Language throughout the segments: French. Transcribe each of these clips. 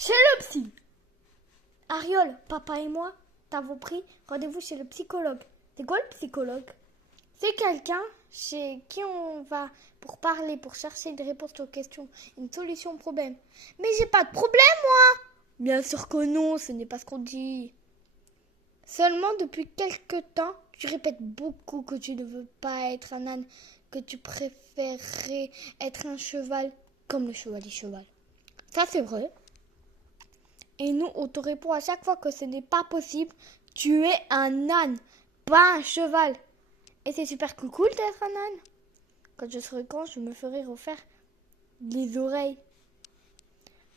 Chez le psy. Ariol, papa et moi t'avons pris rendez-vous chez le psychologue. C'est quoi le psychologue? C'est quelqu'un chez qui on va pour parler, pour chercher des réponses aux questions, une solution au problème. Mais j'ai pas de problème, moi. Bien sûr que non, ce n'est pas ce qu'on dit. Seulement, depuis quelque temps, tu répètes beaucoup que tu ne veux pas être un âne, que tu préférerais être un cheval, comme le chevalier cheval. Ça, c'est vrai. Et nous, on te répond à chaque fois que ce n'est pas possible. Tu es un âne, pas un cheval. Et c'est super cool d'être un âne. Quand je serai grand, je me ferai refaire les oreilles.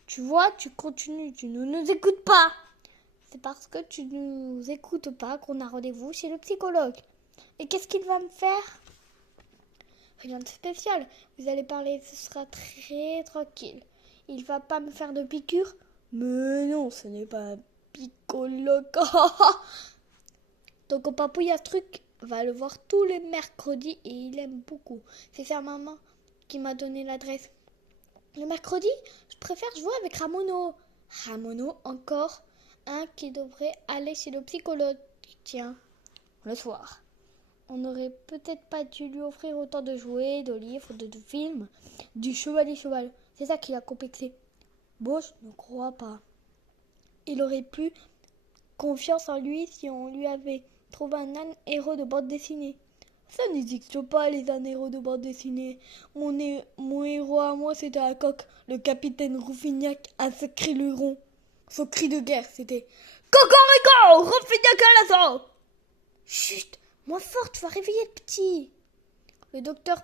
Tu vois, tu continues, tu ne nous écoutes pas. C'est parce que tu ne nous écoutes pas qu'on a rendez-vous chez le psychologue. Et qu'est-ce qu'il va me faire? Rien de spécial. Vous allez parler, ce sera très tranquille. Il va pas me faire de piqûres? Mais non, ce n'est pas un psychologue. Donc, au papouille, ce truc va le voir tous les mercredis et il aime beaucoup. C'est sa maman qui m'a donné l'adresse. Le mercredi, je préfère jouer avec Ramono. Ramono, encore un qui devrait aller chez le psychologue. Tiens, le soir. On n'aurait peut-être pas dû lui offrir autant de jouets, de livres, de films, du chevalier cheval. C'est ça qui l'a complexé. Bon, je ne crois pas. Il aurait plus confiance en lui si on lui avait trouvé un âne héros de bande dessinée. Ça n'existe pas, les ânes héros de bande dessinée. Mon héros à moi, c'était un coq, le capitaine Rouffignac, un sacré luron. Son cri de guerre, c'était Cocorico, Rouffignac à l'assaut. Chut, moins fort, tu vas réveiller le petit. Le docteur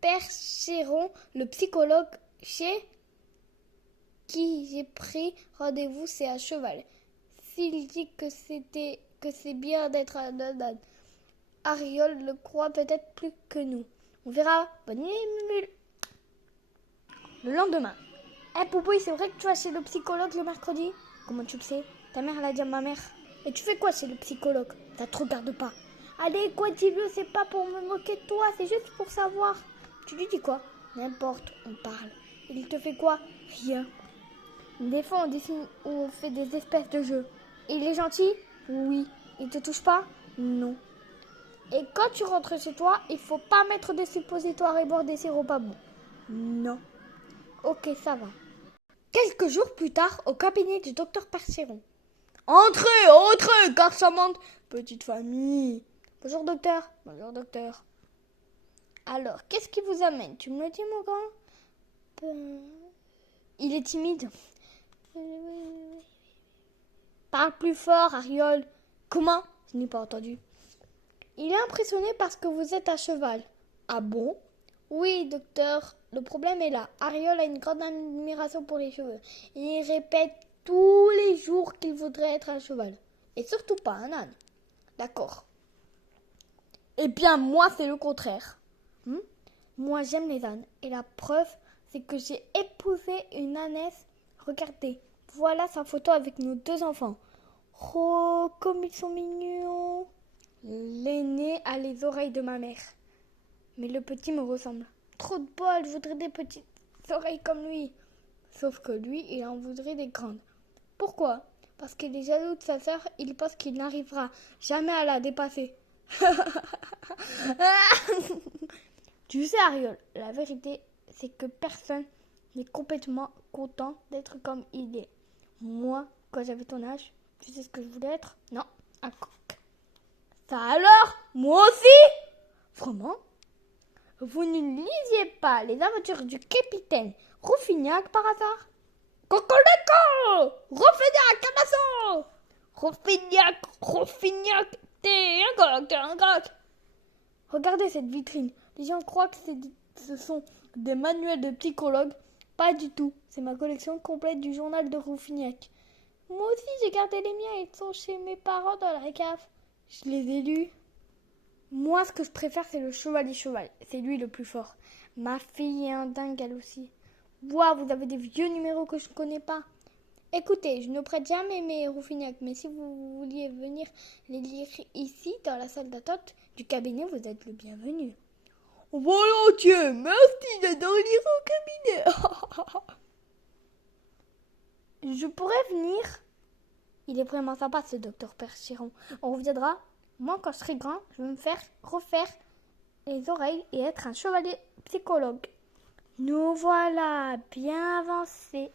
Percheron, le psychologue chez qui j'ai pris rendez-vous, c'est à cheval. S'il dit que c'est bien d'être un âne, Ariol le croit peut-être plus que nous. On verra. Bonne nuit. Le lendemain. Poupouille, c'est vrai que tu vas chez le psychologue le mercredi? Comment tu le sais? Ta mère l'a dit à ma mère. Et tu fais quoi chez le psychologue? Ça te regarde pas. Allez, quoi, dis-le, c'est pas pour me moquer de toi, c'est juste pour savoir. Tu lui dis quoi? N'importe, on parle. Il te fait quoi? Rien. Des fois, on dessine ou on fait des espèces de jeux. Il est gentil? Oui. Il te touche pas? Non. Et quand tu rentres chez toi, il faut pas mettre des suppositoires et boire des sirops pas bons. Non. Ok, ça va. Quelques jours plus tard, au cabinet du docteur Percheron. Entrez, car charmante petite famille. Bonjour docteur. Bonjour docteur. Alors, qu'est-ce qui vous amène? Tu me le dis, mon grand? Il est timide. Parle plus fort, Ariol. Comment? Je n'ai pas entendu. Il est impressionné parce que vous êtes à cheval. Ah bon? Oui, docteur. Le problème est là. Ariol a une grande admiration pour les chevaux. Il répète tous les jours qu'il voudrait être un cheval. Et surtout pas un âne. D'accord. Eh bien, moi, c'est le contraire. Moi, j'aime les ânes. Et la preuve, c'est que j'ai épousé une ânesse. Regardez. Voilà sa photo avec nos 2 enfants. Oh, comme ils sont mignons. L'aîné a les oreilles de ma mère. Mais le petit me ressemble. Trop de bol, je voudrais des petites oreilles comme lui. Sauf que lui, il en voudrait des grandes. Pourquoi? Parce qu'il est jaloux de sa sœur, il pense qu'il n'arrivera jamais à la dépasser. Tu sais, Ariol, la vérité, c'est que personne n'est complètement content d'être comme il est. Moi, quand j'avais ton âge, tu sais ce que je voulais être? Non, un coq. Ça alors? Moi aussi? Vraiment? Vous ne lisiez pas les aventures du capitaine Rouffignac par hasard? Cocorico! Rouffignac à l'assaut! Rouffignac, t'es un coq. Regardez cette vitrine. Les gens croient que ce sont des manuels de psychologue. Pas du tout. C'est ma collection complète du journal de Rouffignac. Moi aussi, j'ai gardé les miens. Ils sont chez mes parents dans la cave. Je les ai lus. Moi, ce que je préfère, c'est le chevalier cheval. C'est lui le plus fort. Ma fille est un dingue, elle aussi. Waouh, vous avez des vieux numéros que je ne connais pas. Écoutez, je ne prête jamais mes Rouffignac, mais si vous vouliez venir les lire ici, dans la salle d'attente du cabinet, vous êtes le bienvenu. Volontiers, merci d'être lire au cabinet. Je pourrais venir. Il est vraiment sympa ce docteur Percheron. On reviendra. Moi, quand je serai grand, je vais me faire refaire les oreilles et être un chevalier psychologue. Nous voilà bien avancés